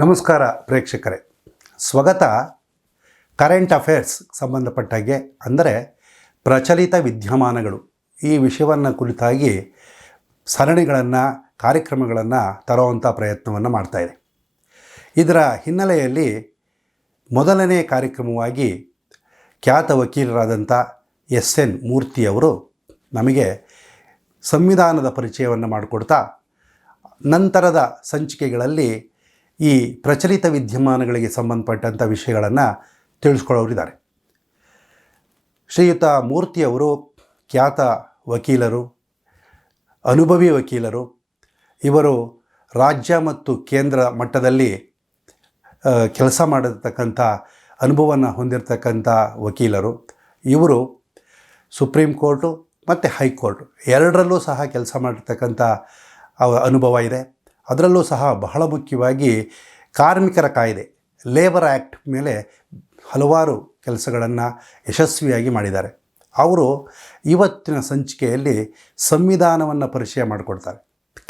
ನಮಸ್ಕಾರ ಪ್ರೇಕ್ಷಕರೇ, ಸ್ವಗತ ಕರೆಂಟ್ ಅಫೇರ್ಸ್ ಸಂಬಂಧಪಟ್ಟಾಗೆ ಅಂದರೆ ಪ್ರಚಲಿತ ವಿದ್ಯಮಾನಗಳು ಈ ವಿಷಯವನ್ನು ಕುರಿತಾಗಿ ಸರಣಿಗಳನ್ನು ಕಾರ್ಯಕ್ರಮಗಳನ್ನು ತರುವಂಥ ಪ್ರಯತ್ನವನ್ನು ಮಾಡ್ತಾಯಿದೆ. ಇದರ ಹಿನ್ನೆಲೆಯಲ್ಲಿ ಮೊದಲನೇ ಕಾರ್ಯಕ್ರಮವಾಗಿ ಖ್ಯಾತ ವಕೀಲರಾದಂಥ ಎಸ್.ಎನ್. ಮೂರ್ತಿಯವರು ನಮಗೆ ಸಂವಿಧಾನದ ಪರಿಚಯವನ್ನು ಮಾಡಿಕೊಡ್ತಾ ನಂತರದ ಸಂಚಿಕೆಗಳಲ್ಲಿ ಈ ಪ್ರಚಲಿತ ವಿದ್ಯಮಾನಗಳಿಗೆ ಸಂಬಂಧಪಟ್ಟಂಥ ವಿಷಯಗಳನ್ನು ತಿಳಿಸ್ಕೊಳ್ಳೋರಿದ್ದಾರೆ. ಶ್ರೀಯುತ ಮೂರ್ತಿಯವರು ಖ್ಯಾತ ವಕೀಲರು, ಅನುಭವಿ ವಕೀಲರು. ಇವರು ರಾಜ್ಯ ಮತ್ತು ಕೇಂದ್ರ ಮಟ್ಟದಲ್ಲಿ ಕೆಲಸ ಮಾಡಿರ್ತಕ್ಕಂಥ ಅನುಭವವನ್ನು ಹೊಂದಿರತಕ್ಕಂಥ ವಕೀಲರು. ಇವರು ಸುಪ್ರೀಂ ಕೋರ್ಟು ಮತ್ತು ಹೈಕೋರ್ಟ್ ಎರಡರಲ್ಲೂ ಸಹ ಕೆಲಸ ಮಾಡಿರ್ತಕ್ಕಂಥ ಅನುಭವ ಇದೆ. ಅದರಲ್ಲೂ ಸಹ ಬಹಳ ಮುಖ್ಯವಾಗಿ ಕಾರ್ಮಿಕರ ಕಾಯ್ದೆ, ಲೇಬರ್ ಆ್ಯಕ್ಟ್ ಮೇಲೆ ಹಲವಾರು ಕೆಲಸಗಳನ್ನು ಯಶಸ್ವಿಯಾಗಿ ಮಾಡಿದ್ದಾರೆ. ಅವರು ಇವತ್ತಿನ ಸಂಚಿಕೆಯಲ್ಲಿ ಸಂವಿಧಾನವನ್ನು ಪರಿಚಯ ಮಾಡಿಕೊಡ್ತಾರೆ.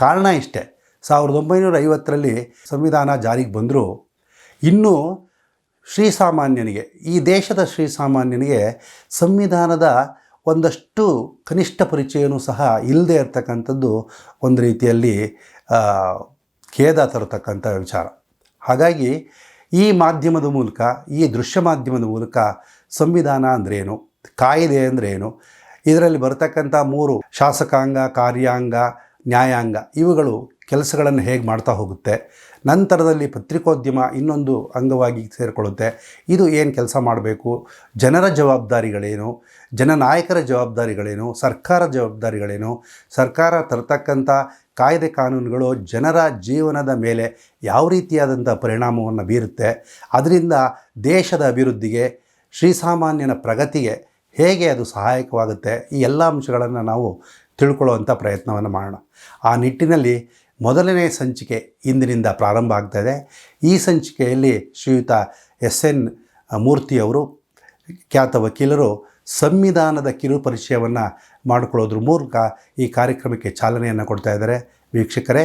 ಕಾರಣ ಇಷ್ಟೇ, 1950ರಲ್ಲಿ ಸಂವಿಧಾನ ಜಾರಿಗೆ ಬಂದರೂ ಇನ್ನೂ ಶ್ರೀಸಾಮಾನ್ಯನಿಗೆ, ಈ ದೇಶದ ಶ್ರೀಸಾಮಾನ್ಯನಿಗೆ ಸಂವಿಧಾನದ ಒಂದಷ್ಟು ಕನಿಷ್ಠ ಪರಿಚಯನೂ ಸಹ ಇಲ್ಲದೆ ಇರತಕ್ಕಂಥದ್ದು ಒಂದು ರೀತಿಯಲ್ಲಿ ಖೇದ ತರತಕ್ಕಂಥ ವಿಚಾರ. ಹಾಗಾಗಿ ಈ ಮಾಧ್ಯಮದ ಮೂಲಕ, ಈ ದೃಶ್ಯ ಮಾಧ್ಯಮದ ಮೂಲಕ ಸಂವಿಧಾನ ಅಂದ್ರೇನು, ಕಾಯ್ದೆ ಅಂದ್ರೇನು, ಇದರಲ್ಲಿ ಬರತಕ್ಕಂಥ 3 ಶಾಸಕಾಂಗ, ಕಾರ್ಯಾಂಗ, ನ್ಯಾಯಾಂಗ ಇವುಗಳು ಕೆಲಸಗಳನ್ನು ಹೇಗೆ ಮಾಡ್ತಾ ಹೋಗುತ್ತೆ, ನಂತರದಲ್ಲಿ ಪತ್ರಿಕೋದ್ಯಮ ಇನ್ನೊಂದು ಅಂಗವಾಗಿ ಸೇರಿಕೊಳ್ಳುತ್ತೆ, ಇದು ಏನು ಕೆಲಸ ಮಾಡಬೇಕು, ಜನರ ಜವಾಬ್ದಾರಿಗಳೇನು, ಜನನಾಯಕರ ಜವಾಬ್ದಾರಿಗಳೇನು, ಸರ್ಕಾರ ಜವಾಬ್ದಾರಿಗಳೇನು, ಸರ್ಕಾರ ತರತಕ್ಕಂಥ ಕಾಯ್ದೆ ಕಾನೂನುಗಳು ಜನರ ಜೀವನದ ಮೇಲೆ ಯಾವ ರೀತಿಯಾದಂಥ ಪರಿಣಾಮವನ್ನು ಬೀರುತ್ತೆ, ಅದರಿಂದ ದೇಶದ ಅಭಿವೃದ್ಧಿಗೆ, ಶ್ರೀಸಾಮಾನ್ಯನ ಪ್ರಗತಿಗೆ ಹೇಗೆ ಅದು ಸಹಾಯಕವಾಗುತ್ತೆ, ಈ ಎಲ್ಲ ಅಂಶಗಳನ್ನು ನಾವು ತಿಳ್ಕೊಳ್ಳುವಂಥ ಪ್ರಯತ್ನವನ್ನು ಮಾಡೋಣ. ಆ ನಿಟ್ಟಿನಲ್ಲಿ ಮೊದಲನೇ ಸಂಚಿಕೆ ಇಂದಿನಿಂದ ಪ್ರಾರಂಭ ಆಗ್ತಾಯಿದೆ. ಈ ಸಂಚಿಕೆಯಲ್ಲಿ ಶ್ರೀಯುತ ಎಸ್.ಎನ್. ಮೂರ್ತಿಯವರು ಖ್ಯಾತ ವಕೀಲರು ಸಂವಿಧಾನದ ಕಿರು ಪರಿಚಯವನ್ನು ಮಾಡಿಕೊಳ್ಳೋದ್ರ ಮೂಲಕ ಈ ಕಾರ್ಯಕ್ರಮಕ್ಕೆ ಚಾಲನೆಯನ್ನು ಕೊಡ್ತಾ ಇದ್ದಾರೆ. ವೀಕ್ಷಕರೇ,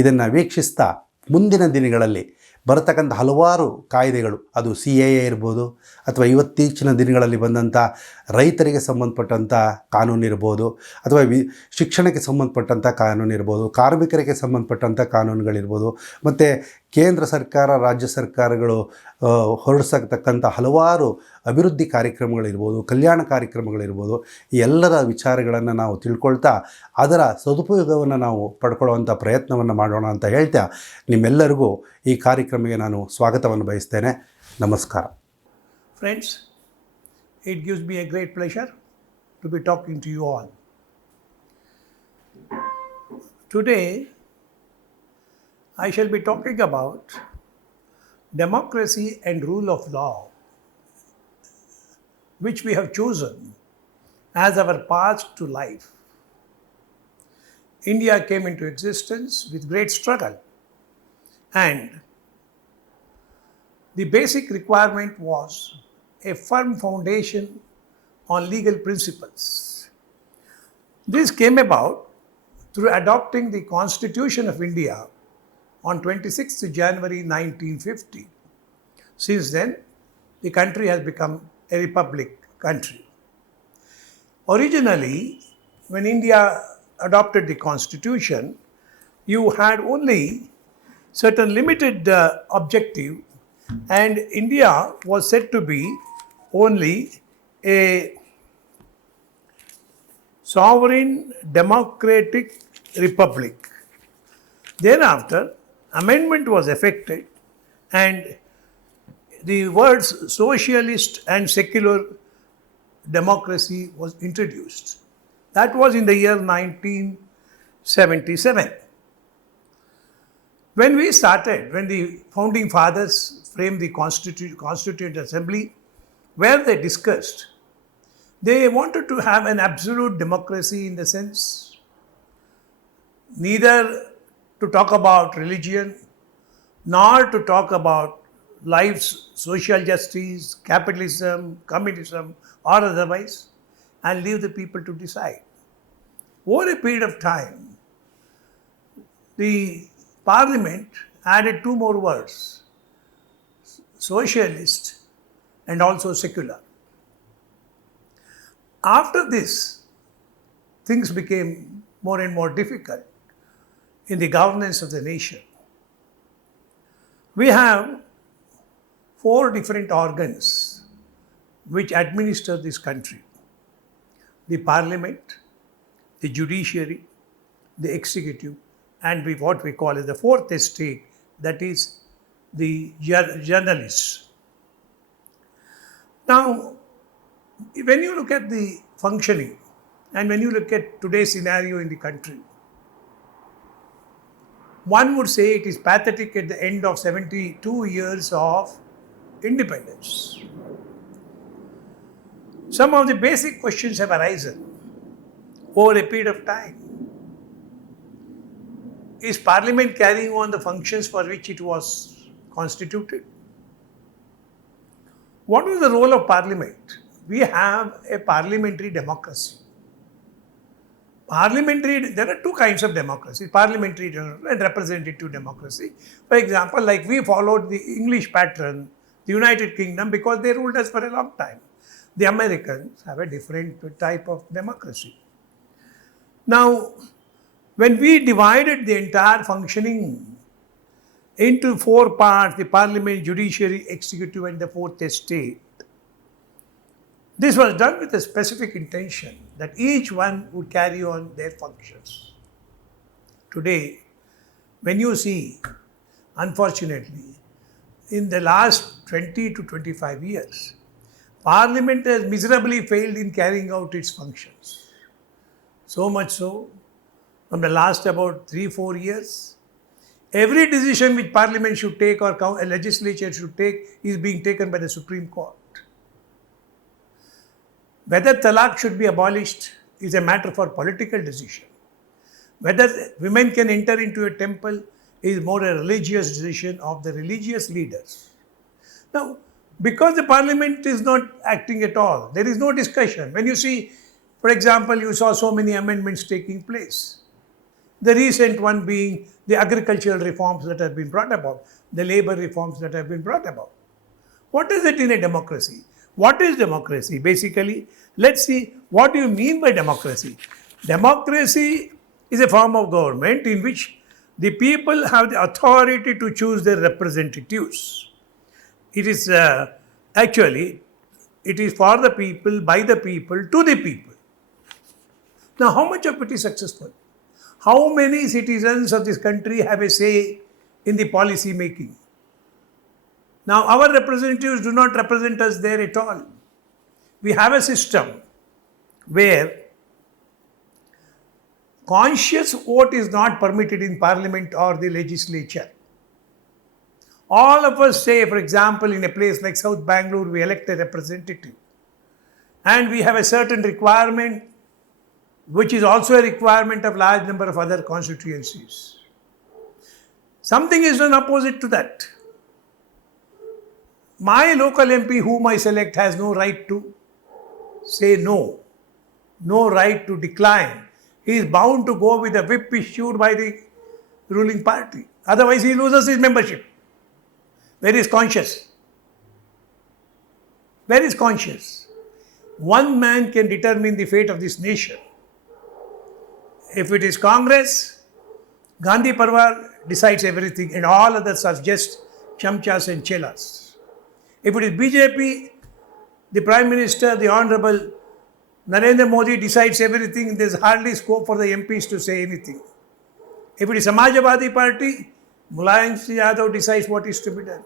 ಇದನ್ನು ವೀಕ್ಷಿಸ್ತಾ ಮುಂದಿನ ದಿನಗಳಲ್ಲಿ ಬರತಕ್ಕಂಥ ಹಲವಾರು ಕಾಯ್ದೆಗಳು, ಅದು CAA ಇರ್ಬೋದು, ಅಥವಾ ಇವತ್ತೀಚಿನ ದಿನಗಳಲ್ಲಿ ಬಂದಂಥ ರೈತರಿಗೆ ಸಂಬಂಧಪಟ್ಟಂಥ ಕಾನೂನು ಇರ್ಬೋದು, ಅಥವಾ ಶಿಕ್ಷಣಕ್ಕೆ ಸಂಬಂಧಪಟ್ಟಂಥ ಕಾನೂನು ಇರ್ಬೋದು, ಕಾರ್ಮಿಕರಿಗೆ ಸಂಬಂಧಪಟ್ಟಂಥ ಕಾನೂನುಗಳಿರ್ಬೋದು, ಮತ್ತು ಕೇಂದ್ರ ಸರ್ಕಾರ, ರಾಜ್ಯ ಸರ್ಕಾರಗಳು ಹೊರಡಿಸತಕ್ಕಂಥ ಹಲವಾರು ಅಭಿವೃದ್ಧಿ ಕಾರ್ಯಕ್ರಮಗಳಿರ್ಬೋದು, ಕಲ್ಯಾಣ ಕಾರ್ಯಕ್ರಮಗಳಿರ್ಬೋದು, ಈ ಎಲ್ಲರ ವಿಚಾರಗಳನ್ನು ನಾವು ತಿಳ್ಕೊಳ್ತಾ ಅದರ ಸದುಪಯೋಗವನ್ನು ನಾವು ಪಡ್ಕೊಳ್ಳುವಂಥ ಪ್ರಯತ್ನವನ್ನು ಮಾಡೋಣ ಅಂತ ಹೇಳ್ತಾ ನಿಮ್ಮೆಲ್ಲರಿಗೂ ಈ ಕಾರ್ಯಕ್ರಮಕ್ಕೆ ನಾನು ಸ್ವಾಗತವನ್ನು ಬಯಸ್ತೇನೆ. ನಮಸ್ಕಾರ. Friends, it gives me a great pleasure to be talking to you all. Today, I shall be talking about democracy and rule of law, which we have chosen as our path to life. India came into existence with great struggle, and the basic requirement was a firm foundation on legal principles. This came about through adopting the Constitution of India on 26th January 1950. Since then, the country has become a republic country. Originally, when India adopted the Constitution, you had only certain limited objective, and India was said to be only a sovereign democratic republic. Thereafter, amendment was effected, and the words socialist and secular democracy was introduced. That was in the year 1977. When the founding fathers framed the Constituent Assembly, where they discussed, they wanted to have an absolute democracy in the sense neither to talk about religion, nor to talk about life's social justice, capitalism, communism, or otherwise, and leave the people to decide. Over a period of time, the Parliament added 2 more words, socialist, and also secular. After this, things became more and more difficult in the governance of the nation. We have four different organs which administer this country: the parliament, the judiciary, the executive, and what we call as the fourth estate, that is the journalists. Now, when you look at the functioning and when you look at today's scenario in the country, one would say it is pathetic at the end of 72 years of independence. Some of the basic questions have arisen over a period of time. Is Parliament carrying on the functions for which it was constituted? What was the role of Parliament? We have a parliamentary democracy. There are two kinds of democracy: parliamentary and representative democracy. For example, like we followed the English pattern, the United Kingdom, because they ruled us for a long time. The Americans have a different type of democracy. Now, when we divided the entire functioning into four parts, the parliament, judiciary, executive, and the fourth estate, this was done with a specific intention that each one would carry on their functions. Today, when you see, unfortunately, in the last 20 to 25 years, Parliament has miserably failed in carrying out its functions. So much so, from the last about 3-4 years, every decision which Parliament should take or a legislature should take is being taken by the Supreme Court. Whether talaq should be abolished is a matter for political decision. Whether women can enter into a temple is more a religious decision of the religious leaders. Now, because the Parliament is not acting at all, there is no discussion. When you see, for example, you saw so many amendments taking place. The recent one being the agricultural reforms that have been brought about, the labor reforms that have been brought about. What is it in a democracy? What is democracy? Basically, let's see what do you mean by democracy. Democracy is a form of government in which the people have the authority to choose their representatives. It is actually, it is for the people, by the people, to the people. Now, how much of it is successful? How many citizens of this country have a say in the policy making? Now, our representatives do not represent us there at all. We have a system where conscious vote is not permitted in Parliament or the legislature. All of us say, for example, in a place like South Bangalore, we elect a representative. And we have a certain requirement, which is also a requirement of large number of other constituencies. Something is done opposite to that. My local MP whom I select has no right to say no, no right to decline. He is bound to go with a whip issued by the ruling party. Otherwise, he loses his membership. Where is conscience? Where is conscience? One man can determine the fate of this nation. If it is Congress, Gandhi Parvar decides everything and all others are just chamchas and chelas. If it is BJP, the Prime Minister, the Honorable Narendra Modi decides everything. There is hardly scope for the MPs to say anything. If it is Samajwadi Party, Mulayam Singh Yadav decides what is to be done.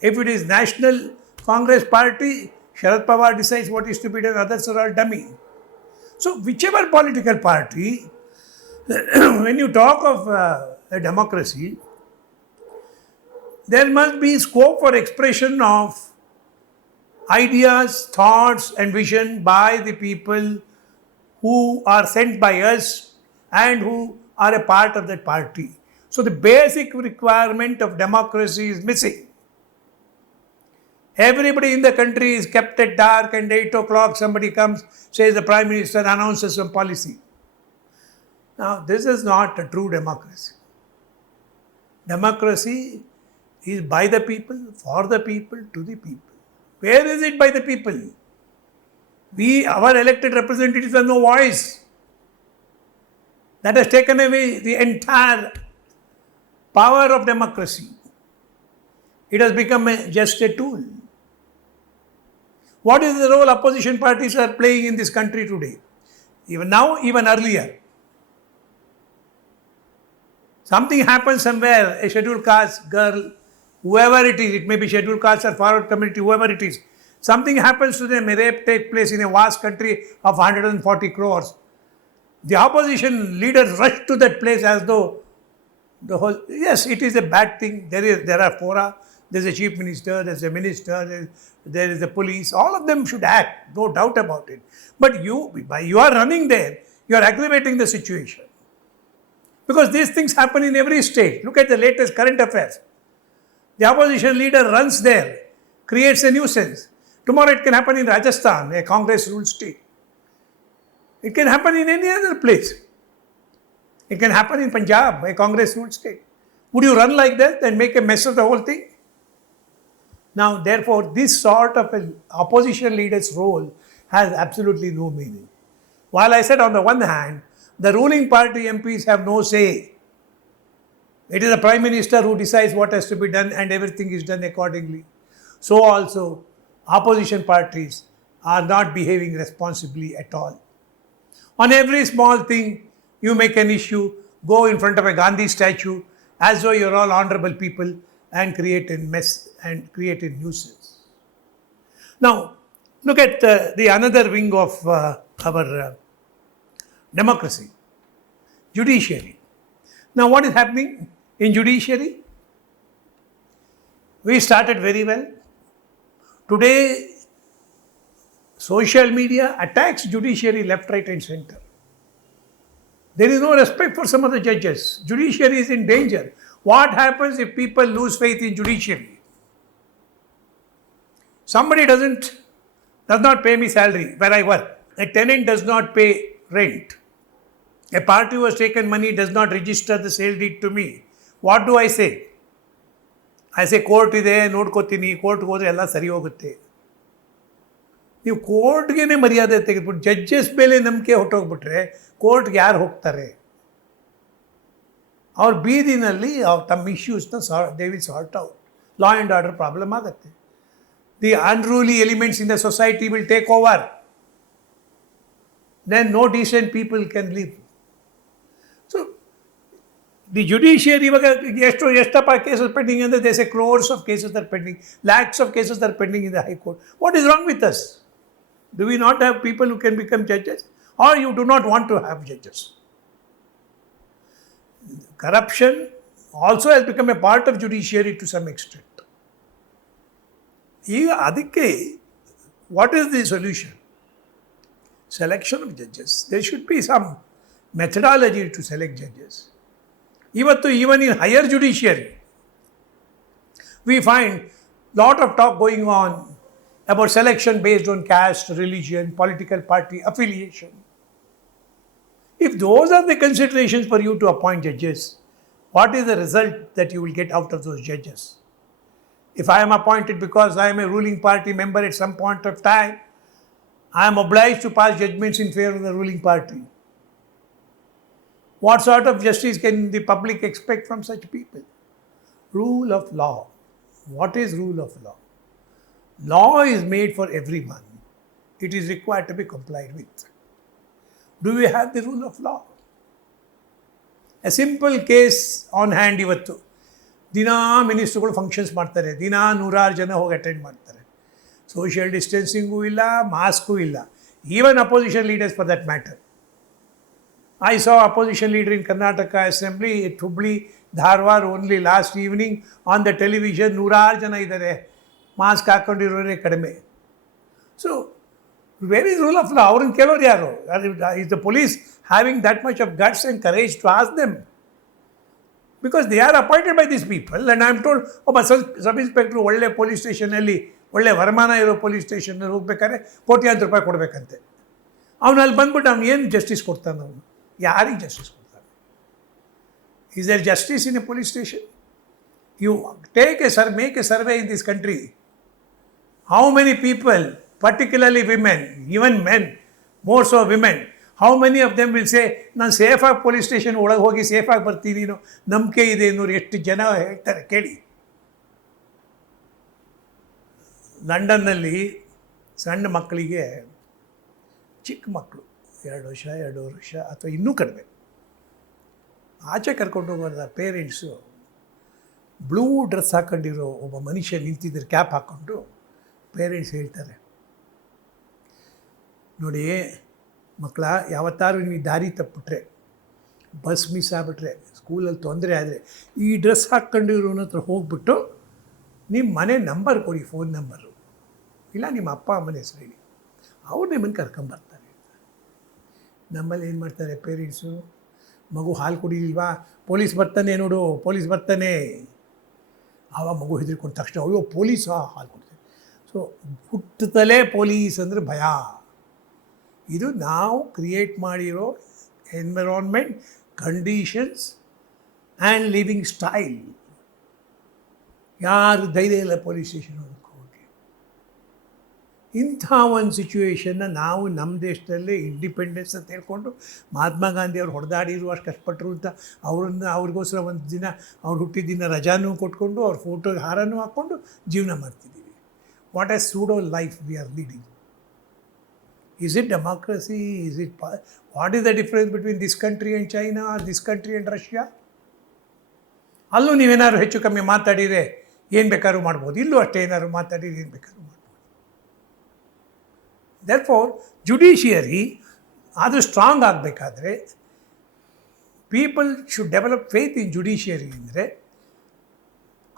If it is National Congress Party, Sharad Pawar decides what is to be done. Others are all dummy. So whichever political party, when you talk of a democracy, there must be scope for expression of ideas, thoughts and vision by the people who are sent by us and who are a part of that party. So the basic requirement of democracy is missing. Everybody in the country is kept at dark and 8 o'clock somebody comes, says the Prime Minister announces some policy. Now this is not a true democracy. Democracy is by the people, for the people, to the people. Where is it by the people? Our elected representatives have no voice. That has taken away the entire power of democracy. It has become just a tool. What is the role opposition parties are playing in this country today? Even now, even earlier. Something happens somewhere, a scheduled caste girl, whoever it is, it may be scheduled caste or forward community, whoever it is, something happens to them, a rape takes place in a vast country of 140 crores. The opposition leaders rush to that place as though the whole, yes, it is a bad thing. There are fora, there's a chief minister, there's a minister, there is a police, all of them should act, no doubt about it. But by you are running there, you are aggravating the situation. Because these things happen in every state. Look at the latest current affairs. The opposition leader runs there, creates a nuisance. Tomorrow it can happen in Rajasthan, a Congress-ruled state. It can happen in any other place. It can happen in Punjab, a Congress-ruled state. Would you run like that and make a mess of the whole thing? Now, therefore, this sort of an opposition leader's role has absolutely no meaning. While I said on the one hand, the ruling party MPs have no say. It is the Prime Minister who decides what has to be done and everything is done accordingly. So also, opposition parties are not behaving responsibly at all. On every small thing, you make an issue, go in front of a Gandhi statue as though you're all honorable people and create a mess and create a nuisance. Now, look at the another wing of our democracy, judiciary. Now, what is happening in judiciary? We started very well. Today, social media attacks judiciary left, right and center. There is no respect for some of the judges. Judiciary is in danger. What happens if people lose faith in judiciary? Somebody does not pay me salary where I work. A tenant does not pay rent. A party who has taken money does not register the sale deed to me. What do I say? I say court ಇದೆ ನೋಡ್ಕೋತೀನಿ, ಕೋರ್ಟ್ಗೆ ಹೋದರೆ ಎಲ್ಲ ಸರಿ ಹೋಗುತ್ತೆ. ನೀವು ಕೋರ್ಟ್ಗೆ ಮರ್ಯಾದೆ ತೆಗೆದುಬಿಟ್ಟು ಜಡ್ಜಸ್ ಮೇಲೆ ನಂಬಿಕೆ ಹೊಟ್ಟೋಗ್ಬಿಟ್ರೆ ಕೋರ್ಟ್ಗೆ ಯಾರು ಹೋಗ್ತಾರೆ? ಅವ್ರ ಬೀದಿನಲ್ಲಿ ತಮ್ಮ ಇಶ್ಯೂಸ್ನ they will sort out. Law and order problem ಆಗುತ್ತೆ. The unruly elements in the society will take over. Then no decent people can live. So, the judiciary, ಎಷ್ಟಪ್ಪ cases pending ಅಂದರೆ they say crores of cases are pending, lakhs of cases are pending in the High Court. What is wrong with us? Do we not have people who can become judges? Or you do not want to have judges? Corruption also has become a part of judiciary to some extent. ಈಗ ಅದಕ್ಕೆ what is the solution? Selection of judges. There should be some methodology to select judges. Even in higher judiciary, we find lot of talk going on about selection based on caste, religion, political party affiliation. If those are the considerations for you to appoint judges, what is the result that you will get out of those judges? If I am appointed because I am a ruling party member at some point of time, I am obliged to pass judgments in favor of the ruling party. What sort of justice can the public expect from such people? Rule of law. What is rule of law? Law is made for everyone. It is required to be complied with. Do we have the rule of law? A simple case on hand ಇವತ್ತು. ದಿನಾ ಮಿನಿಸ್ಟ್ರುಗಳು ಫಂಕ್ಷನ್ಸ್ ಮಾಡ್ತಾರೆ, ದಿನಾ 100 ಜನ ಹೋಗಿ ಅಟೆಂಡ್ ಮಾಡ್ತಾರೆ. ಸೋಷಿಯಲ್ ಡಿಸ್ಟೆನ್ಸಿಂಗೂ ಇಲ್ಲ, ಮಾಸ್ಕೂ ಇಲ್ಲ. Even opposition leaders for that matter. I saw opposition leader in Karnataka Assembly at Hubli, Dharwad only last evening on the television. 100 ಜನ ಇದ್ದಾರೆ, ಮಾಸ್ಕ್ ಹಾಕ್ಕೊಂಡಿರೋರೇ ಕಡಿಮೆ. So, where is rule of law? ಅವ್ರನ್ನ ಕೇಳೋರು ಯಾರು? Is the police having that much of guts and courage to ask them? Because they are appointed by these people and I am told, ಒಬ್ಬ sub inspector ಒಳ್ಳೆ ಪೊಲೀಸ್ ಸ್ಟೇಷನಲ್ಲಿ ಒಳ್ಳೆ ವರಮಾನ ಇರೋ ಪೊಲೀಸ್ ಸ್ಟೇಷನಲ್ಲಿ ಹೋಗ್ಬೇಕಾದ್ರೆ ಕೋಟ್ಯಾಂತರ ರೂಪಾಯಿ ಕೊಡಬೇಕಂತೆ. ಅವನು ಅಲ್ಲಿ ಬಂದ್ಬಿಟ್ಟು ಅವ್ನು ಏನು ಜಸ್ಟಿಸ್ ಕೊಡ್ತಾನೆ? ಅವನು ಯಾರಿಗೆ ಜಸ್ಟಿಸ್ ಕೊಡ್ತಾನೆ? Is there justice in a police station? You make a survey in this country. How many people, particularly women, even men, more so women, how many of them will say, ನಾನು ಸೇಫಾಗಿ police station ಒಳಗೆ ಹೋಗಿ ಸೇಫಾಗಿ ಬರ್ತೀನಿ, ನಂಬಿಕೆ ಇದೆ ಅನ್ನೋರು ಎಷ್ಟು ಜನ ಹೇಳ್ತಾರೆ ಕೇಳಿ. ಲಂಡನ್ನಲ್ಲಿ ಸಣ್ಣ ಮಕ್ಕಳಿಗೆ, ಚಿಕ್ಕ ಮಕ್ಕಳು 2 ವರ್ಷ 2 ವರ್ಷ ಅಥವಾ ಇನ್ನೂ ಕಡಿಮೆ, ಆಚೆ ಕರ್ಕೊಂಡು ಹೋಗೋದ ಪೇರೆಂಟ್ಸು ಬ್ಲೂ ಡ್ರೆಸ್ ಹಾಕ್ಕೊಂಡಿರೋ ಒಬ್ಬ ಮನುಷ್ಯ ನಿಂತಿದ್ದಾರೆ, ಕ್ಯಾಪ್ ಹಾಕ್ಕೊಂಡು. ಪೇರೆಂಟ್ಸ್ ಹೇಳ್ತಾರೆ, ನೋಡಿ ಮಕ್ಕಳ, ಯಾವತ್ತಾರು ನೀವು ದಾರಿ ತಪ್ಪಿಟ್ರೆ, ಬಸ್ ಮಿಸ್ ಆಗಿಬಿಟ್ರೆ, ಸ್ಕೂಲಲ್ಲಿ ತೊಂದರೆ ಆದರೆ, ಈ ಡ್ರೆಸ್ ಹಾಕ್ಕೊಂಡಿರೋನ ಹತ್ರ ಹೋಗ್ಬಿಟ್ಟು ನಿಮ್ಮ ಮನೆ ನಂಬರ್ ಕೊಡಿ, ಫೋನ್ ನಂಬರು, ಇಲ್ಲ ನಿಮ್ಮ ಅಪ್ಪ ಅಮ್ಮನ ಹೆಸರು ಹೇಳಿ, ಅವ್ರು ನಿಮ್ಮನ್ನು ಕರ್ಕೊಂಬರ್ತಾರೆ. ನಮ್ಮಲ್ಲಿ ಏನು ಮಾಡ್ತಾರೆ ಪೇರೆಂಟ್ಸು, ಮಗು ಹಾಲು ಕುಡಿಲಿಲ್ವಾ, ಪೊಲೀಸ್ ಬರ್ತಾನೆ ನೋಡು, ಪೊಲೀಸ್ ಬರ್ತಾನೆ. ಆವಾಗ ಮಗು ಹೆದರ್ಕೊಂಡು ತಕ್ಷಣ ಅಯ್ಯೋ ಪೊಲೀಸಾ ಹಾಲು ಕೊಡ್ತಾರೆ. ಸೊ ಹುಟ್ಟುತ್ತಲೇ ಪೊಲೀಸ್ ಅಂದರೆ ಭಯ. ಇದು ನಾವು ಕ್ರಿಯೇಟ್ ಮಾಡಿರೋ environment, conditions and living style. ಯಾರು ಧೈರ್ಯ ಇಲ್ಲ ಪೊಲೀಸ್ ಸ್ಟೇಷನ್ ಹೋಗಿ. ಇಂಥ ಒಂದು ಸಿಚುವೇಷನ್ನ ನಾವು ನಮ್ಮ ದೇಶದಲ್ಲೇ ಇಂಡಿಪೆಂಡೆನ್ಸ್ ಅಂತ ಹೇಳ್ಕೊಂಡು, ಮಹಾತ್ಮ ಗಾಂಧಿ ಅವ್ರು ಹೊಡೆದಾಡಿರು, ಅಷ್ಟು ಕಷ್ಟಪಟ್ಟರು ಅಂತ ಅವ್ರಿಗೋಸ್ಕರ ಒಂದು ದಿನ ಅವ್ರು ಹುಟ್ಟಿದ ದಿನ ರಜಾನೂ ಕೊಟ್ಕೊಂಡು, ಅವ್ರ ಫೋಟೋಗೆ ಹಾರನೂ ಹಾಕ್ಕೊಂಡು ಜೀವನ ಮಾಡ್ತಿದ್ದೀವಿ. What as pseudo life we are leading? Is it democracy? What is the difference between this country and China, or this country and Russia? ಅಲ್ಲೂ ನೀವೇನಾದ್ರು ಹೆಚ್ಚು ಕಮ್ಮಿ ಮಾತಾಡಿದರೆ ಏನು ಬೇಕಾದ್ರೂ ಮಾಡ್ಬೋದು, ಇಲ್ಲೂ ಅಷ್ಟೇ ಏನಾದ್ರು ಮಾತಾಡಿದರೆ ಏನು ಬೇಕಾದ್ರೂ ಮಾಡ್ಬೋದು. ದೇರ್ಫೋರ್ ಜುಡಿಷಿಯರಿ ಅದು ಸ್ಟ್ರಾಂಗ್ ಆಗಬೇಕಾದ್ರೆ people should develop faith in judiciary. ಅಂದರೆ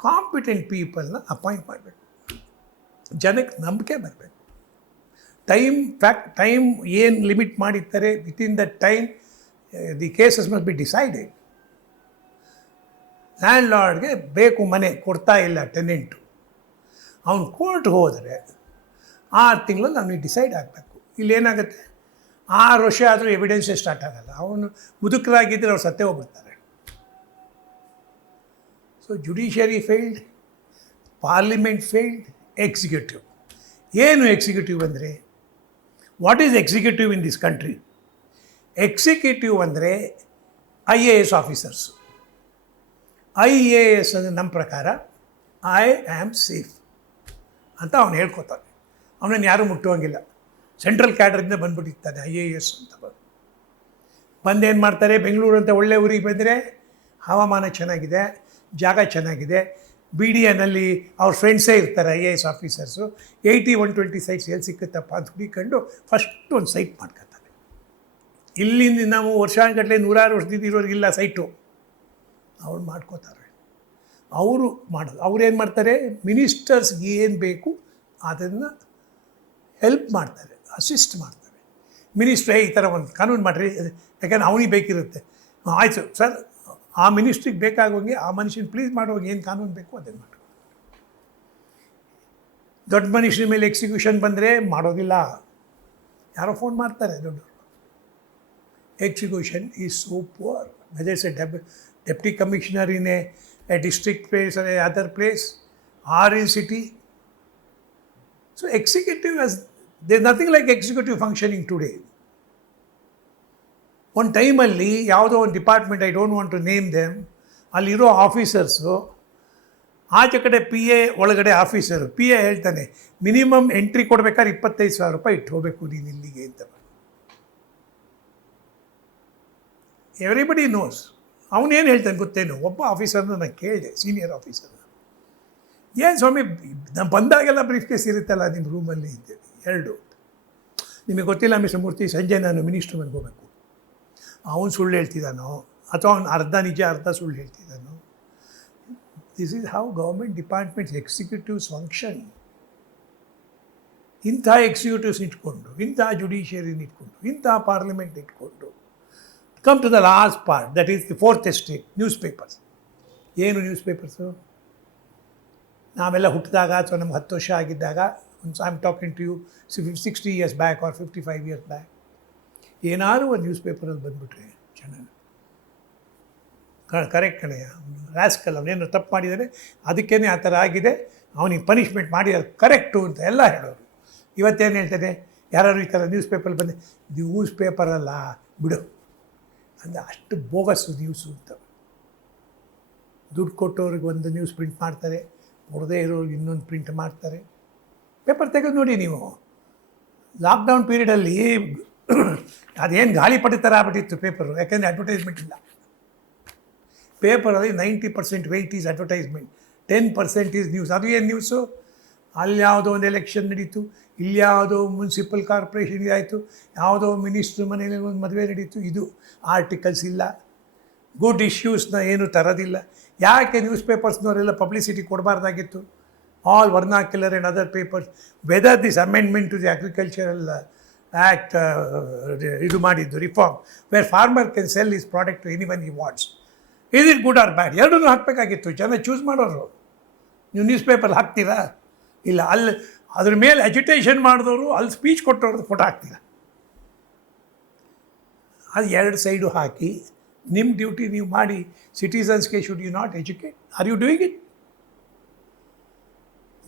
ಕಾಂಪಿಟೆಂಟ್ ಪೀಪಲ್ನ ಅಪಾಯಿಂಟ್ ಮಾಡಬೇಕು, ಜನಕ್ಕೆ ನಂಬಿಕೆ ಬರಬೇಕು. ಟೈಮ್ ಏನು ಲಿಮಿಟ್ ಮಾಡಿರ್ತಾರೆ, within that time the cases must be decided. Land ಲಾರ್ಡ್ಗೆ ಬೇಕು ಮನೆ ಕೊಡ್ತಾ ಇಲ್ಲ ಟೆನೆಂಟು, ಅವನು ಕೋರ್ಟ್ಗೆ ಹೋದರೆ 6 ತಿಂಗಳಲ್ಲಿ ಅವನಿಗೆ ಡಿಸೈಡ್ ಆಗಬೇಕು. ಇಲ್ಲೇನಾಗುತ್ತೆ, 6 ವರ್ಷ ಆದರೂ ಎವಿಡೆನ್ಸೇ ಸ್ಟಾರ್ಟ್ ಆಗೋಲ್ಲ. ಅವನು ಮುದುಕರಾಗಿದ್ದರೆ ಅವ್ರು ಸತ್ತೇ ಹೋಗ್ಬಿಡ್ತಾರೆ. So judiciary failed, parliament failed, executive. ಏನು ಎಕ್ಸಿಕ್ಯೂಟಿವ್ ಅಂದರೆ, what is executive in this country? Executive ಅಂದರೆ IAS ಆಫೀಸರ್ಸು. IAS ಅಂದರೆ ನಮ್ಮ ಪ್ರಕಾರ ಐ ಆಮ್ ಸೇಫ್ ಅಂತ ಅವನು ಹೇಳ್ಕೊತಾನೆ. ಅವನನ್ನು ಯಾರೂ ಮುಟ್ಟುವಂಗಿಲ್ಲ. ಸೆಂಟ್ರಲ್ ಕ್ಯಾಡರಿಂದ ಬಂದ್ಬಿಟ್ಟಿರ್ತಾನೆ IAS ಅಂತ. ಬಂದೇನು ಮಾಡ್ತಾರೆ, ಬೆಂಗಳೂರು ಅಂತ ಒಳ್ಳೆ ಊರಿಗೆ ಬಂದರೆ ಹವಾಮಾನ ಚೆನ್ನಾಗಿದೆ, ಜಾಗ ಚೆನ್ನಾಗಿದೆ, BDNಲ್ಲಿ ಅವ್ರ ಫ್ರೆಂಡ್ಸೇ ಇರ್ತಾರೆ IAS ಆಫೀಸರ್ಸು. 80-120 ಸೈಟ್ಸ್ ಎಲ್ಲಿ ಸಿಕ್ಕುತ್ತಪ್ಪ ಅಂತ ಹುಡುಕೊಂಡು ಫಸ್ಟ್ ಒಂದು ಸೈಟ್ ಮಾಡ್ಕೊತಾರೆ. ಇಲ್ಲಿಂದ ನಾವು ವರ್ಷಾನುಗಟ್ಟಲೆ 100 ವರ್ಷದಿಂದ ಇರೋರಿಗಿಲ್ಲ ಸೈಟು, ಅವ್ರು ಮಾಡ್ಕೋತಾರೆ. ಅವರು ಮಾಡೋದು, ಅವ್ರೇನು ಮಾಡ್ತಾರೆ, ಮಿನಿಸ್ಟರ್ಸ್ಗೆ ಏನು ಬೇಕು ಅದನ್ನು ಹೆಲ್ಪ್ ಮಾಡ್ತಾರೆ, ಅಸಿಸ್ಟ್ ಮಾಡ್ತಾರೆ. ಮಿನಿಸ್ಟ್ರೇ ಈ ಥರ ಒಂದು ಕಾನೂನು ಮಾಡಿರಿ, ಯಾಕಂದ್ರೆ ಅವನಿಗೆ ಬೇಕಿರುತ್ತೆ. ಆಯಿತು ಸರ್, ಆ ಮಿನಿಸ್ಟ್ರಿಗೆ ಬೇಕಾಗೋಂಗೆ ಆ ಮನುಷ್ಯನ ಪ್ಲೀಸ್ ಮಾಡೋಂಗೆ ಏನು ಕಾನೂನು ಬೇಕು ಅದನ್ನು ಮಾಡಿ. ದೊಡ್ಡ ಮನುಷ್ಯನ ಮೇಲೆ ಎಕ್ಸಿಕ್ಯೂಷನ್ ಬಂದರೆ ಮಾಡೋದಿಲ್ಲ, ಯಾರೋ ಫೋನ್ ಮಾಡ್ತಾರೆ ದೊಡ್ಡವರು. Execution is so poor, whether it's a deputy commissioner in a district place or other place or in city. So executive there nothing like executive functioning today. ಒಂದು ಟೈಮಲ್ಲಿ ಯಾವುದೋ ಒಂದು department, I don't want to name them, ಅಲ್ಲಿರೋ officers ಆಚೆ ಕಡೆ PA ಒಳಗಡೆ officer, PA ಹೇಳ್ತಾನೆ minimum entry ಕೊಡ್ಬೇಕಾದ್ರೆ 25,000 ರೂಪಾಯಿ ಇಟ್ಟು ಹೋಗಬೇಕು ನೀನು ಇಲ್ಲಿಗೆ ಅಂತ. Everybody knows. ಅವನೇನು ಹೇಳ್ತಾನೆ ಗೊತ್ತೇನು, ಒಬ್ಬ ಆಫೀಸರ್ನ ನಾನು ಕೇಳಿದೆ, ಸೀನಿಯರ್ ಆಫೀಸರ್ನ, ಏನು ಸ್ವಾಮಿ ನಾನು ಬಂದಾಗೆಲ್ಲ ಬ್ರೀಫ್ ಕೇಸ್ ಇರುತ್ತಲ್ಲ ನಿಮ್ಮ ರೂಮಲ್ಲಿ ಇದ್ದೇವೆ 2. ನಿಮಗೆ ಗೊತ್ತಿಲ್ಲ ಮಿಸ್ಟರ್ ಮೂರ್ತಿ, ಸಂಜೆ ನಾನು ಮಿನಿಸ್ಟ್ರ್ ಮನೆಗೆ ಹೋಗಬೇಕು. ಅವನು ಸುಳ್ಳು ಹೇಳ್ತಿದ್ದಾನೋ ಅಥವಾ ಅವನು ಅರ್ಧ ನಿಜ ಅರ್ಧ ಸುಳ್ಳು ಹೇಳ್ತಿದ್ದಾನೋ. This is how government departments executives function. ಇಂಥ ಎಕ್ಸಿಕ್ಯೂಟಿವ್ಸ್ ಇಟ್ಕೊಂಡು, ಇಂಥ ಜುಡಿಷಿಯರಿನ ಇಟ್ಕೊಂಡು, ಇಂಥ ಪಾರ್ಲಿಮೆಂಟ್ ಇಟ್ಕೊಂಡು, come to the last part, that is the 4th estate, newspapers. ಏನು ನ್ಯೂಸ್ ಪೇಪರ್ಸು? ನಾವೆಲ್ಲ ಹುಟ್ಟಿದಾಗ ಅಥವಾ ನಮ್ಗೆ 10 ವರ್ಷ ಆಗಿದ್ದಾಗ, I am talking to you 60 years back or 55 years back, ಏನಾದ್ರು ಒಂದು ನ್ಯೂಸ್ ಪೇಪರಲ್ಲಿ ಬಂದುಬಿಟ್ರೆ ಚೆನ್ನಾಗಿ ಕರೆಕ್ಟ್ ಕಣಯ್ಯ, ರಾಸ್ಕಲ್ ಅವನೇನು ತಪ್ಪು ಮಾಡಿದ್ದಾನೆ, ಅದಕ್ಕೇ ಆ ಥರ ಆಗಿದೆ, ಅವನಿಗೆ ಪನಿಷ್ಮೆಂಟ್ ಮಾಡಿ ಅದು ಕರೆಕ್ಟು ಅಂತ ಎಲ್ಲ ಹೇಳೋರು. ಇವತ್ತೇನು ಹೇಳ್ತಾನೆ, ಯಾರು ಈ ಥರ ನ್ಯೂಸ್ ಪೇಪರ್ ಬಂದೆ, ನ್ಯೂಸ್ ಪೇಪರಲ್ಲ ಬಿಡು ಅಂದರೆ ಅಷ್ಟು ಬೋಗಸ್ಸು ನ್ಯೂಸು ಅಂತ. ದುಡ್ಡು ಕೊಟ್ಟವ್ರಿಗೆ ಒಂದು ನ್ಯೂಸ್ ಪ್ರಿಂಟ್ ಮಾಡ್ತಾರೆ, ಕೊಡದೇ ಇರೋರಿಗೆ ಇನ್ನೊಂದು ಪ್ರಿಂಟ್ ಮಾಡ್ತಾರೆ. ಪೇಪರ್ ತೆಗೆದು ನೋಡಿ ನೀವು, ಲಾಕ್ಡೌನ್ ಪೀರಿಯಡಲ್ಲಿ ಅದೇನು ಗಾಳಿಪಟ ಥರ ಆಗ್ಬಿಟ್ಟಿತ್ತು ಪೇಪರು, ಯಾಕೆಂದರೆ ಅಡ್ವರ್ಟೈಸ್ಮೆಂಟ್ ಇಲ್ಲ. ಪೇಪರಲ್ಲಿ 90% weight is advertisement, 10% is news. ಅದು ಏನು ನ್ಯೂಸು? ಅಲ್ಲಿ ಯಾವುದೋ ಒಂದು ಎಲೆಕ್ಷನ್ ನಡೀತು, ಇಲ್ಲಿ ಯಾವುದೋ ಮುನ್ಸಿಪಲ್ ಕಾರ್ಪೊರೇಷನ್ ಇದಾಯಿತು, ಯಾವುದೋ ಮಿನಿಸ್ಟ್ರ್ ಮನೆಯಲ್ಲಿ ಒಂದು ಮದುವೆ ನಡೀತು, ಇದು ಆರ್ಟಿಕಲ್ಸ್ ಇಲ್ಲ. ಗುಡ್ ಇಶ್ಯೂಸ್ನ ಏನು ತರೋದಿಲ್ಲ. ಯಾಕೆ ನ್ಯೂಸ್ ಪೇಪರ್ಸ್ನವರೆಲ್ಲ ಪಬ್ಲಿಸಿಟಿ ಕೊಡಬಾರ್ದಾಗಿತ್ತು? All vernacular and other papers, whether this amendment to the agricultural act ಇದು ಮಾಡಿದ್ದು reform, where farmer can sell his product to anyone he wants, is it good or bad? ಎರಡೂ ಹಾಕಬೇಕಾಗಿತ್ತು, ಜನ ಚೂಸ್ ಮಾಡೋರು. ನೀವು news paper ಹಾಕ್ತೀರಾ? ಇಲ್ಲ. ಅಲ್ಲಿ ಅದ್ರ ಮೇಲೆ ಅಜಿಟೇಷನ್ ಮಾಡಿದವರು, ಅಲ್ಲಿ ಸ್ಪೀಚ್ ಕೊಟ್ಟವ್ರದ್ದು ಫೋಟೋ ಹಾಕ್ತೀರಾ? ಅದು ಎರಡು ಸೈಡು ಹಾಕಿ ನಿಮ್ಮ ಡ್ಯೂಟಿ ನೀವು ಮಾಡಿ. ಸಿಟಿಸನ್ಸ್ಗೆ should you not educate? Are you doing it?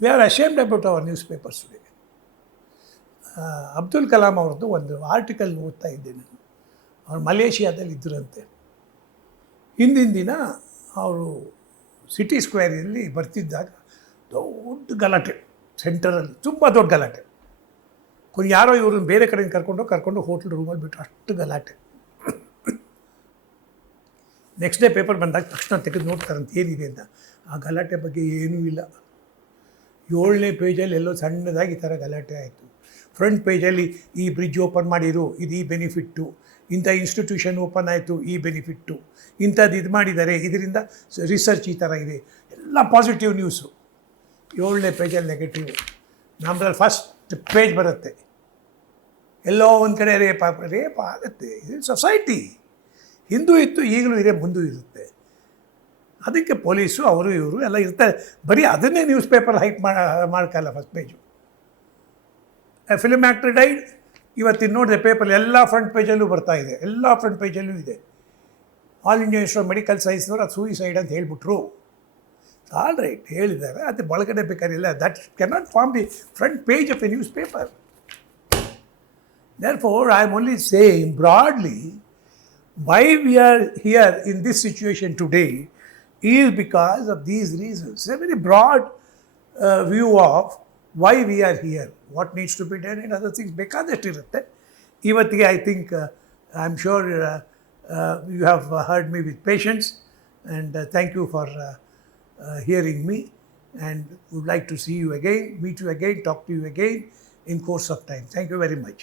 We are ashamed about our newspapers today. Abdul Kalam ಅವ್ರದ್ದು ಒಂದು ಆರ್ಟಿಕಲ್ ಓದ್ತಾ ಇದ್ದೆ ನಾನು. ಅವ್ರು ಮಲೇಷಿಯಾದಲ್ಲಿ ಇದ್ದರಂತೆ. ಹಿಂದಿನ ದಿನ ಅವರು ಸಿಟಿ ಸ್ಕ್ವೇರಲ್ಲಿ ಬರ್ತಿದ್ದಾಗ ದೊಡ್ಡ ಗಲಾಟೆ, ಸೆಂಟರಲ್ಲಿ ತುಂಬ ದೊಡ್ಡ ಗಲಾಟೆ. ಯಾರೋ ಇವ್ರನ್ನ ಬೇರೆ ಕಡೆಯಿಂದ ಕರ್ಕೊಂಡು ಹೋಟ್ಲ್ ರೂಮಲ್ಲಿ ಬಿಟ್ಟು ಅಷ್ಟು ಗಲಾಟೆ. ನೆಕ್ಸ್ಟ್ ಡೇ ಪೇಪರ್ ಬಂದಾಗ ತಕ್ಷಣ ತೆಗೆದು ನೋಡ್ತಾರಂತ ಏನಿದೆ ಅಂತ. ಆ ಗಲಾಟೆ ಬಗ್ಗೆ ಏನೂ ಇಲ್ಲ. 7ನೇ ಪೇಜಲ್ಲಿ ಎಲ್ಲೋ ಸಣ್ಣದಾಗಿ ಈ ಥರ ಗಲಾಟೆ ಆಯಿತು. ಫ್ರಂಟ್ ಪೇಜಲ್ಲಿ ಈ ಬ್ರಿಡ್ಜ್ ಓಪನ್ ಮಾಡಿರು, ಇದು ಈ ಬೆನಿಫಿಟ್ಟು, ಇಂಥ ಇನ್ಸ್ಟಿಟ್ಯೂಷನ್ ಓಪನ್ ಆಯಿತು, ಈ ಬೆನಿಫಿಟ್ಟು, ಇಂಥದ್ದು ಇದು ಮಾಡಿದ್ದಾರೆ, ಇದರಿಂದ ರಿಸರ್ಚ್ ಈ ಥರ ಇದೆ, ಎಲ್ಲ ಪಾಸಿಟಿವ್ ನ್ಯೂಸು. 7ನೇ ಪೇಜಲ್ಲಿ ನೆಗೆಟಿವ್. ನಮ್ಮದ್ರಲ್ಲಿ ಫಸ್ಟ್ ಪೇಜ್ ಬರುತ್ತೆ, ಎಲ್ಲೋ ಒಂದು ಕಡೆ ರೇಪ್ ಆಗುತ್ತೆ. ಇದು ಸೊಸೈಟಿ, ಹಿಂದೂ ಇತ್ತು, ಈಗಲೂ ಇದೆ, ಮುಂದೂ ಇರುತ್ತೆ. ಅದಕ್ಕೆ ಪೊಲೀಸು ಅವರು ಇವರು ಎಲ್ಲ ಇರ್ತಾರೆ. ಬರೀ ಅದನ್ನೇ ನ್ಯೂಸ್ ಪೇಪರ್ ಹೈಟ್ ಮಾಡ್ಕಲ್ಲ first page. Film actor died, ಇವತ್ತಿನ ನೋಡಿದೆ ಪೇಪರ್ ಎಲ್ಲ ಫ್ರಂಟ್ ಪೇಜಲ್ಲೂ ಬರ್ತಾ ಇದೆ, ಎಲ್ಲ ಫ್ರಂಟ್ ಪೇಜಲ್ಲೂ ಇದೆ. All India Institute of Medical ಸೈನ್ಸ್ನವರು ಅದು ಸೂಯಿಸೈಡ್ ಅಂತ ಹೇಳ್ಬಿಟ್ರು. ಆಲ್ ರೈಟ್, ಹೇಳಿದ್ದಾರೆ, ಅದು ಒಳಗಡೆ ಬೇಕಾಗಿಲ್ಲ. That cannot form the front page of a newspaper. Therefore, I am only saying broadly, why we are here in this situation today is because of these reasons. It's a very broad view of why we are here, what needs to be done and other things. ಬೇಕಾದಷ್ಟು ಇರುತ್ತೆ. ಇವತ್ತಿಗೆ I think, I'm sure you have heard me with patience, and thank you for hearing me, and would like to see you again, meet you again, talk to you again in course of time. Thank you very much.